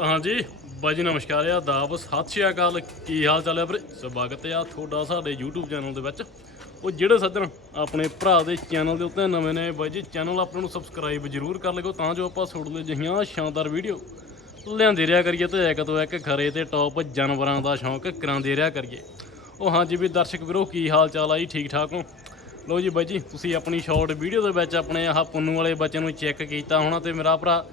ਹਾਂਜੀ, ਬਾਈ ਜੀ ਨਮਸਕਾਰ ਆ ਦਾਬ ਸਤਿ ਸ਼੍ਰੀ ਅਕਾਲ, ਕੀ ਹਾਲ ਚਾਲ ਹੈ ਵੀਰੇ? ਸਵਾਗਤ ਆ ਤੁਹਾਡਾ ਸਾਡੇ YouTube ਚੈਨਲ ਦੇ ਵਿੱਚ। ਉਹ ਜਿਹੜੇ ਸੱਜਣ ਆਪਣੇ ਭਰਾ ਦੇ ਚੈਨਲ ਦੇ ਉੱਤੇ ਨਵੇਂ ਨੇ, ਬਾਈ ਜੀ ਚੈਨਲ ਆਪਾਂ ਨੂੰ ਸਬਸਕ੍ਰਾਈਬ ਜ਼ਰੂਰ ਕਰ ਲਿਓ, ਤਾਂ ਜੋ ਆਪਾਂ ਤੁਹਾਡੇ ਲਈ ਜਿਹੀਆਂ ਸ਼ਾਨਦਾਰ ਵੀਡੀਓ ਲਿਆਂਦੇ ਰਿਹਾ ਕਰੀਏ ਤੇ ਇੱਕ ਤੋਂ ਇੱਕ ਖਰੇ ਤੇ ਟੌਪ ਜਾਨਵਰਾਂ ਦਾ ਸ਼ੌਂਕ ਕਰਾਉਂਦੇ ਰਿਹਾ ਕਰੀਏ। ਉਹ ਹਾਂਜੀ ਵੀ ਦਰਸ਼ਕ ਵੀਰੋ, ਕੀ ਹਾਲ ਚਾਲ ਆ ਜੀ? ਠੀਕ ਠਾਕ ਹੋ? ਲੋ ਜੀ ਬਾਈ ਜੀ, ਤੁਸੀਂ ਆਪਣੀ ਸ਼ਾਰਟ ਵੀਡੀਓ ਦੇ ਵਿੱਚ ਆਪਣੇ ਆਹ ਪੁੰਨੂ ਵਾਲੇ ਬੱਚੇ ਨੂੰ ਚੈੱਕ ਕੀਤਾ ਹੋਣਾ ਤੇ ਮੇਰਾ ਭਰਾ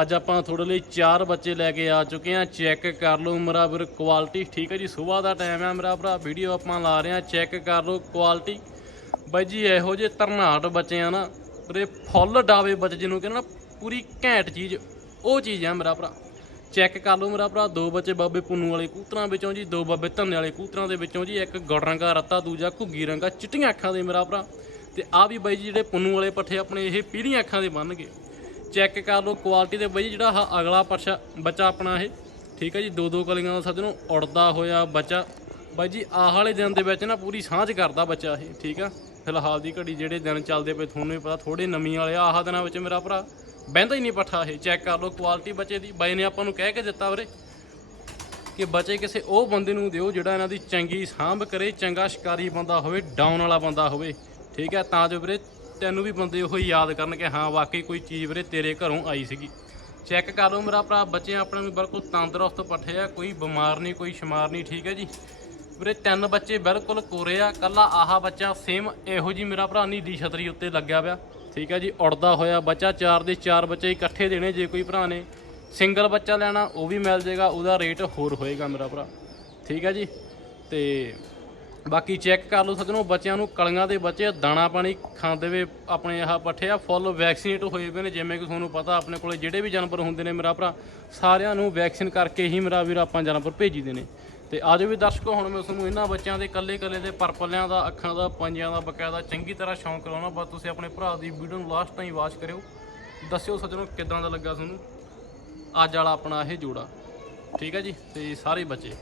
ਅੱਜ ਆਪਾਂ ਤੁਹਾਡੇ ਲਈ ਚਾਰ ਬੱਚੇ ਲੈ ਕੇ ਆ ਚੁੱਕੇ ਆ ਚੈੱਕ ਕਰ ਲਓ ਮੇਰਾ ਵੀਰ ਕੁਆਲਿਟੀ ਠੀਕ ਹੈ ਜੀ, ਸਵੇਰ ਦਾ ਟਾਈਮ ਹੈ ਮੇਰਾ ਭਰਾ। ਵੀਡੀਓ ਆਪਾਂ ਲਾ ਰਹੇ ਆ ਚੈੱਕ ਕਰ ਲਓ ਕੁਆਲਿਟੀ ਬਾਈ ਜੀ, ਇਹੋ ਜਿਹੇ ਤਰਨਾਟ ਬੱਚੇ ਆ ਨਾ, ਵੀਰੇ ਫੁੱਲ ਡਾਵੇ ਬੱਚੇ ਜਿਹਨੂੰ ਕਹਿੰਦੇ ਨਾ, ਪੂਰੀ ਘੈਂਟ ਚੀਜ਼, ਉਹ ਚੀਜ਼ ਆ ਮੇਰਾ ਭਰਾ। ਚੈੱਕ ਕਰ ਲਓ ਮੇਰਾ ਭਰਾ, ਦੋ ਬੱਚੇ ਬਾਬੇ ਪੁੰਨੂ ਵਾਲੇ ਕੂਤਰਾਂ ਵਿੱਚੋਂ ਜੀ, ਦੋ ਬਾਬੇ ਧੰਨੇ ਵਾਲੇ ਕੂਤਰਾਂ ਦੇ ਵਿੱਚੋਂ ਜੀ, ਇੱਕ ਗੁੜ ਰੰਗਾ ਰੱਤਾ, ਦੂਜਾ ਘੁੱਗੀ ਰੰਗਾ, ਚਿੱਟੀਆਂ ਅੱਖਾਂ ਦੇ ਮੇਰਾ ਭਰਾ। ਤੇ ਆ ਵੀ ਬਾਈ ਜੀ ਜਿਹੜੇ ਪੁੰਨੂ ਵਾਲੇ ਪੱਠੇ ਆਪਣੇ, ਇਹ ਪੀਲੀਆਂ ਅੱਖਾਂ ਦੇ ਬੰਨਗੇ ਚੈੱਕ ਕਰ ਲਓ ਕੁਆਲਿਟੀ ਦੇ ਬਾਈ ਜਿਹੜਾ ਆਹ ਅਗਲਾ ਪਰਛਾ ਬੱਚਾ ਆਪਣਾ ਇਹ। ਠੀਕ ਹੈ ਜੀ ਦੋ ਦੋ ਕਲੀਆਂ ਦਾ ਸੱਜਣੋਂ, ਉੜਦਾ ਹੋਇਆ ਬੱਚਾ। ਬਾਈ ਜੀ, ਆਹ ਵਾਲੇ ਦਿਨ ਦੇ ਵਿੱਚ ਨਾ ਪੂਰੀ ਸਾਂਝ ਕਰਦਾ ਬੱਚਾ ਇਹ, ਠੀਕ ਆ। ਫਿਲਹਾਲ ਦੀ ਘੜੀ ਜਿਹੜੇ ਦਿਨ ਚੱਲਦੇ ਪਏ, ਤੁਹਾਨੂੰ ਵੀ ਪਤਾ ਥੋੜੇ ਨਵੀਂ ਵਾਲੇ ਆਹ ਦਿਨਾਂ ਵਿੱਚ ਮੇਰਾ ਭਰਾ ਬਹਿੰਦਾ ਹੀ ਨਹੀਂ ਪੱਠਾ ਇਹ। ਚੈੱਕ ਕਰ ਲਓ ਕੁਆਲਿਟੀ ਬੱਚੇ ਦੀ। ਬਾਈ ਨੇ ਆਪਾਂ ਨੂੰ ਕਹਿ ਕੇ ਦਿੱਤਾ ਵੀਰੇ ਕਿ ਬੱਚੇ ਕਿਸੇ ਉਹ ਬੰਦੇ ਨੂੰ ਦਿਓ ਜਿਹੜਾ ਇਹਨਾਂ ਦੀ ਚੰਗੀ ਸਾਂਭ ਕਰੇ, ਚੰਗਾ ਸ਼ਿਕਾਰੀ ਬੰਦਾ ਹੋਵੇ, ਡਾਊਨ ਵਾਲਾ ਬੰਦਾ ਹੋਵੇ। ਠੀਕ ਹੈ, ਤਾਂ ਜੋ ਵੀਰੇ ਤੈਨੂੰ ਵੀ ਬੰਦੇ ਉਹ ਯਾਦ ਕਰਨ ਕਿ ਹਾਂ, ਵਾਕਈ ਕੋਈ ਚੀਜ਼ ਵੀਰੇ ਤੇਰੇ ਘਰੋਂ ਆਈ ਸੀਗੀ। ਚੈੱਕ ਕਰ ਲਓ ਮੇਰਾ ਭਰਾ, ਬੱਚੇ ਆਪਣੇ ਵੀ ਬਿਲਕੁਲ ਤੰਦਰੁਸਤ ਪੱਠੇ ਆ, ਕੋਈ ਬਿਮਾਰ ਨਹੀਂ, ਕੋਈ ਸ਼ਮਾਰ ਨਹੀਂ, ਠੀਕ ਹੈ ਜੀ। ਵੀਰੇ ਤਿੰਨ ਬੱਚੇ ਬਿਲਕੁਲ ਕੋਰੇ ਆ, ਕੱਲਾ ਆਹਾ ਬੱਚਾ ਸੇਮ ਇਹੋ ਜੀ ਮੇਰਾ ਭਰਾ ਨੀਲੀ ਛਤਰੀ ਉੱਤੇ ਲੱਗਿਆ ਪਿਆ, ਠੀਕ ਹੈ ਜੀ, ਉੜਦਾ ਹੋਇਆ ਬੱਚਾ, ਚਾਰ ਦੇ ਚਾਰ ਬੱਚੇ ਇਕੱਠੇ ਦੇਣੇ ਜੇ ਕੋਈ ਭਰਾ ਨੇ। ਸਿੰਗਲ ਬੱਚਾ ਲੈਣਾ, ਉਹ ਵੀ ਮਿਲ ਜਾਏਗਾ, ਉਹਦਾ ਰੇਟ ਹੋਰ ਹੋਏਗਾ ਮੇਰਾ ਭਰਾ, ਠੀਕ ਹੈ ਜੀ। ਤੇ ਬਾਕੀ ਚੈੱਕ ਕਰ ਲਓ ਸੱਜਣੋ ਬੱਚਿਆਂ ਨੂੰ ਕਲੀਆਂ ਦੇ ਬੱਚੇ ਦਾਣਾ ਪਾਣੀ ਖਾਂਦੇ ਵੇ ਆਪਣੇ ਆਹ ਪੱਠੇ ਆ, ਫੁੱਲ ਵੈਕਸੀਨੇਟ ਹੋਏ ਪਏ ਨੇ, ਜਿਵੇਂ ਕਿ ਤੁਹਾਨੂੰ ਪਤਾ ਆਪਣੇ ਕੋਲੇ ਜਿਹੜੇ ਵੀ ਜਾਨਵਰ ਹੁੰਦੇ ਨੇ ਮੇਰਾ ਭਰਾ, ਸਾਰਿਆਂ ਨੂੰ ਵੈਕਸੀਨ ਕਰਕੇ ਹੀ ਮੇਰਾ ਵੀਰ ਆਪਾਂ ਜਾਨਵਰ ਭੇਜੀਦੇ ਨੇ। ਤੇ ਆਜੋ ਵੀ ਦਰਸ਼ਕੋ, ਹੁਣ ਮੈਂ ਤੁਹਾਨੂੰ ਇਹਨਾਂ ਬੱਚਿਆਂ ਦੇ ਕੱਲੇ ਕੱਲੇ ਦੇ ਪਰਪਲਿਆਂ ਦਾ, ਅੱਖਾਂ ਦਾ ਪੰਜਾਂ ਦਾ, ਬਕਾਇਦਾ ਚੰਗੀ ਤਰ੍ਹਾਂ ਸ਼ੌਂਕ ਕਰਾਉਣਾ, ਬਸ ਤੁਸੀਂ ਆਪਣੇ ਭਰਾ ਦੀ ਵੀਡੀਓ ਨੂੰ ਲਾਸਟ ਤਾਈਂ ਵਾਚ ਕਰਿਓ। ਦੱਸਿਓ ਸੱਜਣੋ ਕਿਦਾਂ ਦਾ ਲੱਗਾ ਤੁਹਾਨੂੰ? ਅੱਜ ਵਾਲਾ ਆਪਣਾ ਇਹ ਜੋੜਾ। ਠੀਕ ਹੈ ਜੀ, ਤੇ ਸਾਰੇ ਬੱਚੇ।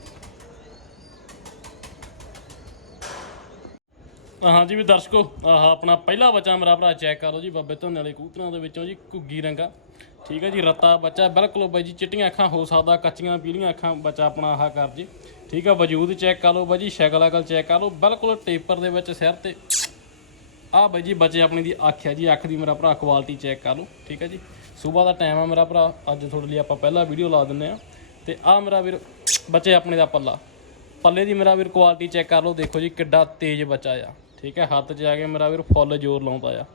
ਹਾਂਜੀ ਵੀ ਦਰਸ਼ਕੋ, ਆਹ ਆਪਣਾ ਪਹਿਲਾ ਬੱਚਾ ਮੇਰਾ ਭਰਾ ਚੈੱਕ ਕਰ ਲਓ ਜੀ, ਬਾਬੇ ਧੰਨੇ ਵਾਲੇ ਕੂਤਰਾਂ ਦੇ ਵਿੱਚੋਂ ਜੀ ਘੁੱਗੀ ਰੰਗਾ ਠੀਕ ਹੈ ਜੀ, ਰੱਤਾ ਬੱਚਾ, ਬਿਲਕੁਲ ਬਾਈ ਜੀ, ਚਿੱਟੀਆਂ ਅੱਖਾਂ ਹੋ ਸਕਦਾ, ਕੱਚੀਆਂ, ਪੀਲੀਆਂ ਅੱਖਾਂ ਬੱਚਾ ਆਪਣਾ ਆਹ ਕਰ ਜੀ। ਠੀਕ ਹੈ ਵਜੂਦ ਚੈੱਕ ਕਰ ਲਓ ਬਾਈ ਜੀ, ਸ਼ਕਲ ਅਕਲ ਚੈੱਕ ਕਰ ਲਓ, ਬਿਲਕੁਲ ਟੇਪਰ ਦੇ ਵਿੱਚ ਸਿਰ ਤੇ। ਆਹ ਬਾਈ ਜੀ, ਬੱਚੇ ਆਪਣੀ ਦੀ ਅੱਖ ਹੈ ਜੀ, ਅੱਖ ਦੀ ਮੇਰਾ ਭਰਾ ਕੁਆਲਿਟੀ ਚੈੱਕ ਕਰ ਲਓ। ਠੀਕ ਹੈ ਜੀ, ਸਵੇਰ ਦਾ ਟਾਈਮ ਆ ਮੇਰਾ ਭਰਾ, ਅੱਜ ਤੁਹਾਡੇ ਲਈ ਆਪਾਂ ਪਹਿਲਾ ਵੀਡੀਓ ਲਾ ਦਿੰਨੇ ਆ। ਤੇ ਆਹ ਮੇਰਾ ਵੀਰ, ਬੱਚੇ ਆਪਣੇ ਦਾ ਪੱਲਾ। ਪੱਲੇ ਦੀ ਮੇਰਾ ਵੀਰ ਕੁਆਲਿਟੀ ਚੈੱਕ ਕਰ ਲਓ, ਦੇਖੋ ਜੀ ਕਿੱਡਾ ਤੇਜ਼ ਬੱਚਾ ਆ। ਠੀਕ ਹੈ, ਹੱਥ 'ਚ ਆ ਕੇ ਮੇਰਾ ਵੀਰ ਫੁੱਲ ਜ਼ੋਰ ਲਾਉਂਦਾ ਆ।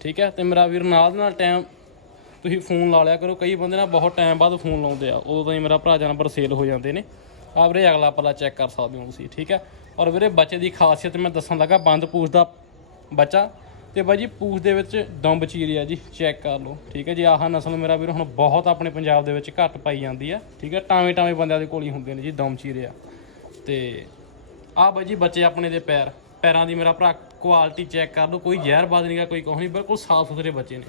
ਠੀਕ ਹੈ, ਤੇ ਮੇਰਾ ਵੀਰ ਨਾਲ ਦੇ ਨਾਲ ਟਾਈਮ ਤੁਸੀਂ ਫੋਨ ਲਾ ਲਿਆ ਕਰੋ, ਕਈ ਬੰਦੇ ਨਾਲ ਬਹੁਤ ਟਾਈਮ ਬਾਅਦ ਫੋਨ ਲਾਉਂਦੇ ਆ, ਉਦੋਂ ਤਾਂ ਹੀ ਮੇਰਾ ਭਰਾ ਜਾਨਵਰ ਸੇਲ ਹੋ ਜਾਂਦੇ ਨੇ। ਆ ਵੀਰੇ ਅਗਲਾ ਪੱਲਾ ਚੈੱਕ ਕਰ ਸਕਦੇ ਹੋ ਤੁਸੀਂ, ਠੀਕ ਹੈ। ਔਰ ਵੀਰੇ ਬੱਚੇ ਦੀ ਖਾਸੀਅਤ ਮੈਂ ਦੱਸਣ ਲੱਗਾ, ਬੰਦ ਪੂਛ ਦਾ ਬੱਚਾ। ਤੇ ਬਾਈ ਜੀ, ਪੂਛ ਦੇ ਵਿੱਚ ਦੰਬ ਚੀਰੀ ਆ ਜੀ ਚੈੱਕ ਕਰ ਲਓ, ਠੀਕ ਹੈ ਜੀ। ਆਹ ਨਸਲ ਮੇਰਾ ਵੀਰ ਹੁਣ ਬਹੁਤ ਆਪਣੇ ਪੰਜਾਬ ਦੇ ਵਿੱਚ ਘੱਟ ਪਾਈ ਜਾਂਦੀ ਆ, ਠੀਕ ਹੈ। ਟਾਵੇਂ ਟਾਵੇਂ ਬੰਦਿਆਂ ਦੇ ਕੋਲ ਹੀ ਹੁੰਦੇ ਨੇ ਜੀ ਦਮ ਚੀਰੇ ਆ। ਤੇ ਆ ਬਾਈ ਜੀ, ਬੱਚੇ ਆਪਣੇ ਦੇ ਪੈਰ। ਪੈਰਾਂ ਦੀ ਮੇਰਾ ਭਰਾ ਕੁਆਲਿਟੀ ਚੈੱਕ ਕਰ ਲਓ, ਕੋਈ ਜ਼ਹਿਰਬਾਜ਼ ਨਹੀਂਗਾ ਕੋਈ ਕੁਛ ਨਹੀਂ ਬਿਲਕੁਲ ਸਾਫ਼ ਸੁਥਰੇ ਬੱਚੇ ਨੇ।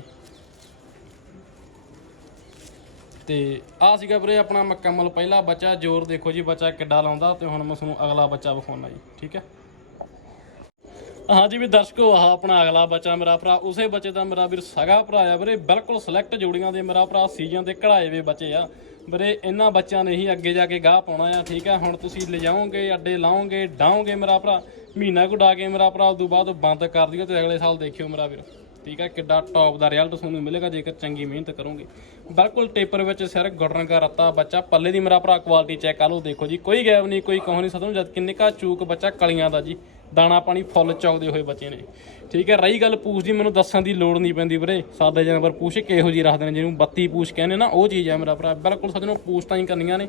ਤੇ ਆ ਸੀਗਾ ਵੀਰੇ ਆਪਣਾ ਮੁਕੰਮਲ ਪਹਿਲਾ ਬੱਚਾ, ਜ਼ੋਰ ਦੇਖੋ ਜੀ, ਬੱਚਾ ਕਿੱਡਾ ਲਾਉਂਦਾ ਤੇ ਹੁਣ ਮੈਂ ਤੁਹਾਨੂੰ ਅਗਲਾ ਬੱਚਾ ਵਿਖਾਉਣਾ ਜੀ, ਠੀਕ ਹੈ? ਹਾਂਜੀ ਵੀ ਦਰਸ਼ਕੋ, ਆਹ ਆਪਣਾ ਅਗਲਾ ਬੱਚਾ ਮੇਰਾ ਭਰਾ, ਉਸੇ ਬੱਚੇ ਦਾ ਮੇਰਾ ਵੀਰ ਸਗਾ ਭਰਾ ਆ ਵੀਰੇ। ਬਿਲਕੁਲ ਸਿਲੈਕਟ ਜੋੜੀਆਂ ਦੇ ਮੇਰਾ ਭਰਾ ਸੀਜ਼ਨ ਦੇ ਕਢਾਏ ਵੇ ਬੱਚੇ ਆ। ਵੀਰੇ, ਇਹਨਾਂ ਬੱਚਿਆਂ ਨੇ ਹੀ ਅੱਗੇ ਜਾ ਕੇ ਗਾਹ ਪਾਉਣਾ ਆ, ਠੀਕ ਆ? ਹੁਣ ਤੁਸੀਂ ਲਿਜਾਓਗੇ, ਅੱਡੇ ਲਾਓਗੇ, ਡਾਓਗੇ ਮੇਰਾ ਭਰਾ, ਮਹੀਨਾ ਕੁ ਡਾ ਕੇ ਮੇਰਾ ਭਰਾ ਉਸ ਤੋਂ ਬਾਅਦ ਉਹ ਬੰਦ ਕਰ ਦਿਓ ਤੇ ਅਗਲੇ ਸਾਲ ਦੇਖਿਓ ਮੇਰਾ ਵੀਰ। ਠੀਕ ਹੈ ਕਿੱਡਾ ਟੌਪ ਦਾ ਰਿਜ਼ਲਟ ਤੁਹਾਨੂੰ ਮਿਲੇਗਾ, ਜੇਕਰ ਚੰਗੀ ਮਿਹਨਤ ਕਰੋਗੇ। ਬਿਲਕੁਲ ਟੇਪਰ ਵਿੱਚ ਸਿਰ ਗੁੱਡਣ ਦਾ ਰੱਤਾ ਬੱਚਾ, ਪੱਲੇ ਦੀ ਮੇਰਾ ਭਰਾ ਕੁਆਲਿਟੀ ਚੈੱਕ ਕਰ ਲਓ, ਦੇਖੋ ਜੀ। ਕੋਈ ਗੈਪ ਨਹੀਂ, ਕੋਈ ਕਹੋ ਨਹੀਂ ਸਦੋਂ ਜਦ ਕਿ ਨਿੱਕਾ ਚੂਕ ਬੱਚਾ ਕਲੀਆਂ ਦਾ ਜੀ। ਦਾਣਾ ਪਾਣੀ ਫੁੱਲ ਚੌਕਦੇ ਹੋਏ ਬੱਚੇ ਨੇ। ਠੀਕ ਹੈ, ਰਹੀ ਗੱਲ ਪੂਛ ਦੀ, ਮੈਨੂੰ ਦੱਸਣ ਦੀ ਲੋੜ ਨਹੀਂ ਪੈਂਦੀ ਵੀਰੇ। ਸਾਦੇ ਜਾਨਵਰ ਪੂਛ ਕਿਹੋ ਜੀ ਰੱਖਦੇ ਨੇ ਜਿਹਨੂੰ 32 ਪੂਛ ਕਹਿੰਦੇ ਨਾ, ਉਹ ਚੀਜ਼ ਹੈ ਮੇਰਾ ਭਰਾ। ਬਿਲਕੁਲ ਸੱਜਣੋ ਪੂਛ ਤਾਂ ਹੀ ਕਰਨੀਆਂ ਨੇ।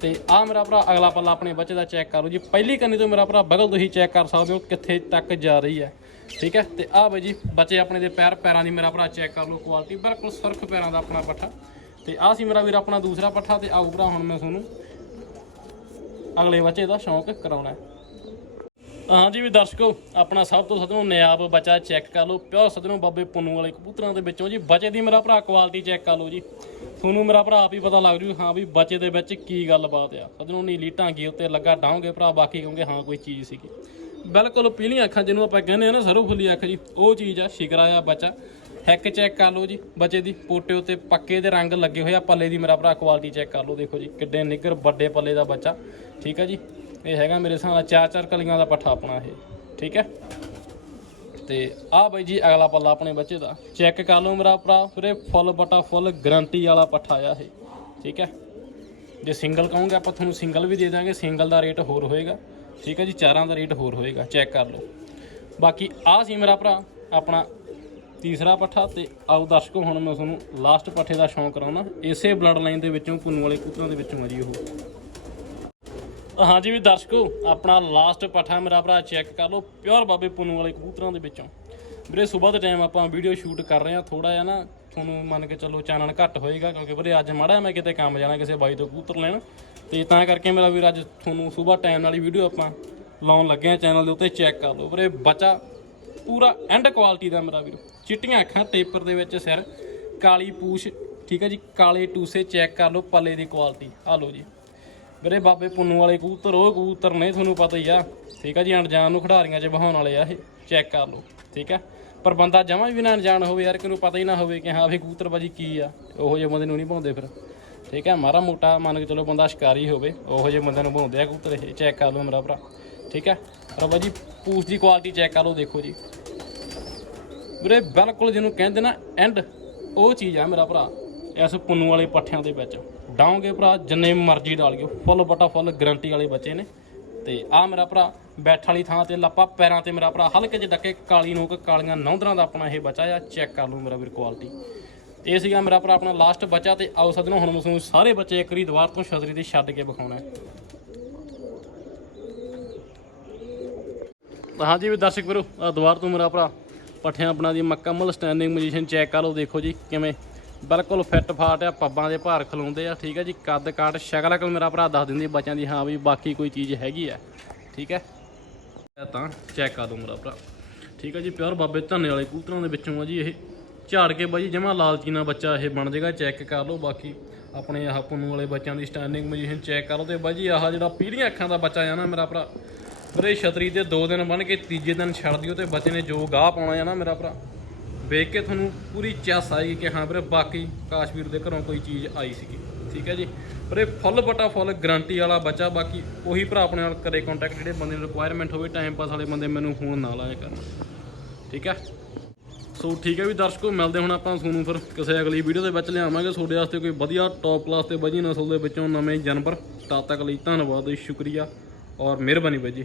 ਤੇ ਆ ਮੇਰਾ ਭਰਾ, ਅਗਲਾ ਪੱਲਾ ਆਪਣੇ ਬੱਚੇ ਦਾ ਚੈੱਕ ਕਰੋ ਜੀ। ਪਹਿਲੀ ਕੰਨੀ ਤੋਂ ਮੇਰਾ ਭਰਾ ਬਗਲ ਤੁਸੀਂ ਚੈੱਕ ਕਰ ਸਕਦੇ ਹੋ ਕਿੱਥੇ ਤੱਕ ਜਾ ਰਹੀ ਹੈ। ਠੀਕ ਹੈ, ਤੇ ਆ ਬਾਈ ਜੀ, ਬੱਚੇ ਆਪਣੇ ਦੇ ਪੈਰ, ਪੈਰਾਂ ਦੀ ਮੇਰਾ ਭਰਾ ਚੈੱਕ ਕਰ ਲਓ ਕੁਆਲਿਟੀ ਬਿਲਕੁਲ ਸੁਰਖ ਪੈਰਾਂ ਦਾ ਆਪਣਾ ਪੱਠਾ। ਤੇ ਆ ਸੀ ਮੇਰਾ ਵੀਰ ਆਪਣਾ ਦੂਸਰਾ ਪੱਠਾ, ਤੇ ਆਊ ਭਰਾ ਹੁਣ ਮੈਂ ਤੁਹਾਨੂੰ ਅਗਲੇ ਬੱਚੇ ਦਾ ਸ਼ੌਂਕ ਕਰਾਉਣਾ ਹੈ। ਹਾਂਜੀ ਵੀ ਦਰਸ਼ਕੋ, ਆਪਣਾ ਸਭ ਤੋਂ ਸਦਨੋਂ ਨਿਆਬ ਬੱਚਾ ਚੈੱਕ ਕਰ ਲਓ। ਪਿਓ ਸਦਨੋਂ ਬਾਬੇ ਪੁੰਨੂ ਵਾਲੇ ਕਬੂਤਰਾਂ ਦੇ ਵਿੱਚੋਂ ਜੀ, ਬਚੇ ਦੀ ਮੇਰਾ ਭਰਾ ਕੁਆਲਿਟੀ ਚੈੱਕ ਕਰ ਲਓ ਜੀ। ਤੁਹਾਨੂੰ ਮੇਰਾ ਭਰਾ ਆਪ ਹੀ ਪਤਾ ਲੱਗ ਜੂ, ਹਾਂ ਵੀ ਬਚੇ ਦੇ ਵਿੱਚ ਕੀ ਗੱਲਬਾਤ ਆ। ਸਦਨੋਂ ਨੀਲੀ ਢਾਂਗੀ ਉੱਤੇ ਲੱਗਾ ਡਾਉਂਗੇ ਭਰਾ, ਬਾਕੀ ਕਹੋਗੇ ਹਾਂ ਕੋਈ ਚੀਜ਼ ਸੀਗੀ। ਬਿਲਕੁਲ ਪੀਲੀਆਂ ਅੱਖਾਂ ਜਿਹਨੂੰ ਆਪਾਂ ਕਹਿੰਦੇ ਆ ਨਾ, ਸਰੋਂ ਫੁੱਲੀ ਅੱਖ ਜੀ, ਉਹ ਚੀਜ਼ ਆ, ਸ਼ਿਕਰਾ ਆ ਬੱਚਾ। ਹੈਕ ਚੈੱਕ ਕਰ ਲਓ ਜੀ, ਬੱਚੇ ਦੀ ਪੋਟੇ ਉੱਤੇ ਪੱਕੇ ਦੇ ਰੰਗ ਲੱਗੇ ਹੋਏ ਆ, ਪੱਲੇ ਦੀ ਮੇਰਾ ਭਰਾ ਕੁਆਲਿਟੀ ਚੈੱਕ ਕਰ ਲਓ, ਦੇਖੋ ਜੀ, ਕਿੱਡੇ ਨਿੱਗਰ ਵੱਡੇ ਪੱਲੇ ਦਾ ਬੱਚਾ। ਠੀਕ ਹੈ ਜੀ। ਇਹ ਹੈਗਾ ਮੇਰੇ ਹਿਸਾਬ ਨਾਲ ਚਾਰ ਚਾਰ ਕਲੀਆਂ ਦਾ ਪੱਠਾ ਆਪਣਾ ਇਹ, ਠੀਕ ਹੈ? ਤੇ ਆ ਬਾਈ ਜੀ ਅਗਲਾ ਪੱਲਾ ਆਪਣੇ ਬੱਚੇ ਦਾ। ਚੈੱਕ ਕਰ ਲਓ ਮੇਰਾ ਭਰਾ, ਵੀਰੇ ਫੁੱਲ ਬਟਾ ਫੁੱਲ ਗਰੰਟੀ ਵਾਲਾ ਪੱਠਾ ਆ ਇਹ, ਠੀਕ ਹੈ? ਜੇ ਸਿੰਗਲ ਕਹੋਗੇ ਆਪਾਂ ਤੁਹਾਨੂੰ ਸਿੰਗਲ ਵੀ ਦੇ ਦਾਂਗੇ ਸਿੰਗਲ ਦਾ ਰੇਟ ਹੋਰ ਹੋਏਗਾ, ਠੀਕ ਹੈ ਜੀ? ਚਾਰਾਂ ਦਾ ਰੇਟ ਹੋਰ ਹੋਏਗਾ, ਚੈੱਕ ਕਰ ਲਓ। ਬਾਕੀ ਆ ਸੀ ਮੇਰਾ ਭਰਾ, ਆਪਣਾ ਤੀਸਰਾ ਪੱਠਾ ਤੇ ਆਓ ਦਰਸ਼ਕੋ, ਹੁਣ ਮੈਂ ਤੁਹਾਨੂੰ ਲਾਸਟ ਪੱਠੇ ਦਾ ਸ਼ੌਂਕ ਕਰਾਉਣਾ। ਇਸੇ ਬਲੱਡ ਲਾਈਨ ਦੇ ਵਿੱਚੋਂ, ਪੁੰਨੂ ਵਾਲੇ ਕੂਤਰਾਂ ਦੇ ਵਿੱਚੋਂ ਆ ਜੀ ਉਹ। ਹਾਂਜੀ ਵੀ ਦਰਸ਼ਕੋ, ਆਪਣਾ ਲਾਸਟ ਪੱਠਾ ਮੇਰਾ ਭਰਾ ਚੈੱਕ ਕਰ ਲਓ ਪਿਓਰ ਬਾਬੇ ਪੁੰਨੂ ਵਾਲੇ ਕਬੂਤਰਾਂ ਦੇ ਵਿੱਚੋਂ। ਵੀਰੇ, ਸਵੇਰ ਦੇ ਟਾਈਮ ਆਪਾਂ ਵੀਡੀਓ ਸ਼ੂਟ ਕਰ ਰਹੇ ਹਾਂ ਥੋੜਾ ਜਿਹਾ ਨਾ ਤੁਹਾਨੂੰ ਮੰਨ ਕੇ ਚੱਲੋ ਚਾਨਣ ਘੱਟ ਹੋਏਗਾ, ਕਿਉਂਕਿ ਵੀਰੇ ਅੱਜ ਮਾੜਾ ਮੈਂ ਕਿਤੇ ਕੰਮ ਜਾਣਾ, ਕਿਸੇ ਬਾਈ ਤੋਂ ਕਬੂਤਰ ਲੈਣ। ਤੇ ਤਾਂ ਕਰਕੇ ਮੇਰਾ ਵੀਰ ਅੱਜ ਤੁਹਾਨੂੰ ਸਵੇਰ ਟਾਈਮ ਨਾਲ ਹੀ ਵੀਡੀਓ ਆਪਾਂ ਲਾਉਣ ਲੱਗੇ ਆ ਚੈਨਲ ਦੇ ਉੱਤੇ ਚੈੱਕ ਕਰ ਲਓ। ਵੀਰੇ, ਬੱਚਾ ਪੂਰਾ ਐਂਡ ਕੁਆਲਿਟੀ ਦਾ ਮੇਰਾ ਵੀਰ। ਚਿੱਟੀਆਂ ਅੱਖਾਂ ਟੇਪਰ ਦੇ ਵਿੱਚ ਸਿਰ, ਕਾਲੀ ਪੂਛ, ਠੀਕ ਹੈ ਜੀ, ਕਾਲੇ ਟੂਸੇ ਚੈੱਕ ਕਰ ਲਓ, ਪੱਲੇ ਦੀ ਕੁਆਲਿਟੀ ਆ ਲਓ ਜੀ। ਵੀਰੇ ਬਾਬੇ ਪੁੰਨੂ ਵਾਲੇ ਕਬੂਤਰ, ਉਹ ਕਬੂਤਰ ਨੇ ਤੁਹਾਨੂੰ ਪਤਾ ਹੀ ਆ, ਠੀਕ ਆ ਜੀ, ਅਣਜਾਣ ਨੂੰ ਖਿਡਾਰੀਆਂ 'ਚ ਬਹਾਉਣ ਵਾਲੇ ਆ ਇਹ ਚੈੱਕ ਕਰ ਲਓ, ਠੀਕ ਆ? ਪਰ ਬੰਦਾ ਜਮਾਂ ਵੀ ਨਾ ਅਣਜਾਣ ਹੋਵੇ, ਯਾਰ ਕਿਨੂੰ ਪਤਾ ਹੀ ਨਾ ਹੋਵੇ ਕਿ ਹਾਂ ਵੀ ਕਬੂਤਰਬਾਜੀ ਕੀ ਆ, ਉਹੋ ਜਿਹੇ ਬੰਦੇ ਨੂੰ ਨਹੀਂ ਭਾਉਂਦੇ ਫਿਰ, ਠੀਕ ਆ? ਮਾਰਾ ਮੋਟਾ ਮੰਨ ਕੇ ਚਲੋ ਬੰਦਾ ਸ਼ਿਕਾਰੀ ਹੋਵੇ, ਉਹੋ ਜਿਹੇ ਬੰਦੇ ਨੂੰ ਭਾਉਂਦੇ ਆ ਕਬੂਤਰ ਇਹ ਚੈੱਕ ਕਰ ਲਓ ਮੇਰਾ ਭਰਾ, ਠੀਕ ਆ? ਰੱਬਾ ਜੀ ਪੂਛ ਦੀ ਕੁਆਲਿਟੀ ਚੈੱਕ ਕਰ ਲਓ, ਦੇਖੋ ਜੀ। ਵੀਰੇ ਬਿਲਕੁਲ ਜਿਹਨੂੰ ਕਹਿੰਦੇ ਨਾ ਐਂਡ ਉਹ ਚੀਜ਼ ਆ ਮੇਰਾ ਭਰਾ, ਇਸ ਪੁੰਨੂ ਵਾਲੇ ਪੱਠਿਆਂ ਦੇ ਵਿੱਚ। ਡਾਉਂਗੇ ਭਰਾ, ਜਿੰਨੇ ਮਰਜ਼ੀ ਡਾਲਿਓ ਫੁੱਲ ਬਟਾ ਫੁੱਲ ਗਰੰਟੀ ਵਾਲੇ ਬੱਚੇ ਨੇ। ਤੇ ਆ ਮੇਰਾ ਭਰਾ, ਬੈਠ ਵਾਲੀ ਥਾਂ ਤੇ ਲੱਪਾ ਪੈਰਾਂ ਤੇ ਮੇਰਾ ਭਰਾ। ਹਲਕੇ ਜਿਹੇ ਡੱਕੇ ਕਾਲੀ ਨੋਕ ਕਾਲੀਆਂ ਨੌਂਦਰਾਂ ਦਾ ਆਪਣਾ ਇਹ ਬੱਚਾ ਆ। ਚੈੱਕ ਕਰ ਲਓ ਮੇਰਾ ਵੀਰ ਕੁਆਲਿਟੀ ਇਹ ਸੀਗਾ ਮੇਰਾ ਭਰਾ ਆਪਣਾ ਲਾਸਟ ਬੱਚਾ ਤੇ ਆਓ ਸੱਜਣੋ, ਹੁਣ ਮੈਂ ਸਾਰੇ ਬੱਚੇ ਇੱਕਰੀ ਵਾਰੀ ਤੋਂ ਛਤਰੀ ਤੇ ਛੱਡ ਕੇ ਵਿਖਾਉਣਾ ਹਾਂਜੀ ਵੀ ਦਰਸ਼ਕ ਵੀਰੋ ਆ ਦੁਬਾਰ ਤੋਂ ਮੇਰਾ ਭਰਾ, ਪੱਠਿਆਂ ਆਪਣਾ ਦੀ ਮੁਕੰਮਲ ਸਟੈਂਡਿੰਗ ਪੋਜੀਸ਼ਨ ਚੈੱਕ ਕਰ ਲਓ, ਦੇਖੋ ਜੀ ਕਿਵੇਂ ਬਿਲਕੁਲ ਫਿੱਟ ਫਾਟ ਆ, ਪੱਬਾਂ ਦੇ ਭਾਰ ਖਲੋਂਦੇ ਆ, ਠੀਕ ਹੈ ਜੀ। ਕੱਦ ਕਾਟ ਸ਼ਕਲ ਅਕਲ ਮੇਰਾ ਭਰਾ ਦੱਸ ਦਿੰਦੀ ਬੱਚਿਆਂ ਦੀ, ਹਾਂ ਵੀ ਬਾਕੀ ਕੋਈ ਚੀਜ਼ ਹੈਗੀ ਆ, ਠੀਕ ਹੈ ਇਹ ਤਾਂ ਚੈੱਕ ਕਰ ਲਓ ਮੇਰਾ ਭਰਾ। ਠੀਕ ਹੈ ਜੀ, ਪਿਓਰ ਬਾਬੇ ਧੰਨੇ ਵਾਲੇ ਕੂਤਰਾਂ ਦੇ ਵਿੱਚੋਂ ਆ ਜੀ ਇਹ। ਝਾੜ ਕੇ ਬਾਈ, ਜਮਾ ਲਾਲਚੀ ਨਾਲ ਬੱਚਾ ਇਹ ਬਣ ਜਾਏਗਾ ਚੈੱਕ ਕਰ ਲਓ ਬਾਕੀ ਆਪਣੇ ਆਹ ਪੁੰਨੂ ਵਾਲੇ ਬੱਚਿਆਂ ਦੀ ਸਟੈਂਡਿੰਗ ਪੋਜੀਸ਼ਨ ਚੈੱਕ ਕਰ ਲਓ ਤੇ ਬਾਈ ਜੀ, ਆਹ ਜਿਹੜਾ ਪੀੜੀਆਂ ਅੱਖਾਂ ਦਾ ਬੱਚਾ ਆ ਨਾ ਮੇਰਾ ਭਰਾ, ਵੀਰੇ ਛਤਰੀ ਤੇ ਦੋ ਦਿਨ ਬਣ ਕੇ ਤੀਜੇ ਦਿਨ ਛੱਡ ਦਿਓ ਤੇ ਬੱਚੇ ਨੇ ਜੋ ਗਾਹ ਪਾਉਣਾ ਆ ਨਾ ਮੇਰਾ ਭਰਾ। ਵੇਖ ਕੇ ਤੁਹਾਨੂੰ ਪੂਰੀ ਚਸ ਆਏਗੀ ਕਿ ਹਾਂ ਵੀਰੇ, ਬਾਕੀ ਕਾਸ਼ਮੀਰ ਦੇ ਘਰੋਂ ਕੋਈ ਚੀਜ਼ ਆਈ ਸੀਗੀ। ਠੀਕ ਹੈ ਜੀ? ਪਰ ਇਹ ਫੁੱਲ ਬਟਾ ਫੁੱਲ ਗਰੰਟੀ ਵਾਲਾ ਬੱਚਾ, ਬਾਕੀ ਉਹੀ ਭਰਾ ਆਪਣੇ ਨਾਲ ਕਰੇ ਕੰਟੈਕਟ ਜਿਹੜੇ ਬੰਦੇ ਨੂੰ ਰਿਕੁਆਇਰਮੈਂਟ ਹੋਵੇ ਟਾਈਮ ਪਾਸ ਵਾਲੇ ਬੰਦੇ ਮੈਨੂੰ ਫੋਨ ਨਾ ਲਾਇਆ ਕਰਨ। ਠੀਕ ਹੈ? ਸੋ ਠੀਕ ਹੈ ਵੀ ਦਰਸ਼ਕੋ, ਮਿਲਦੇ ਹੁਣ ਆਪਾਂ ਤੁਹਾਨੂੰ ਫਿਰ ਕਿਸੇ ਅਗਲੀ ਵੀਡੀਓ ਦੇ ਵਿੱਚ ਲਿਆਵਾਂਗੇ। ਤੁਹਾਡੇ ਵਾਸਤੇ ਕੋਈ ਵਧੀਆ ਟੌਪ ਕਲਾਸ ਤੇ ਵਧੀਆ ਨਸਲ ਦੇ ਵਿੱਚੋਂ ਨਵੇਂ ਜਾਨਵਰ। ਤਦ ਤੱਕ ਲਈ ਧੰਨਵਾਦ, ਸ਼ੁਕਰੀਆ ਔਰ ਮਿਹਰਬਾਨੀ ਬਾਈ ਜੀ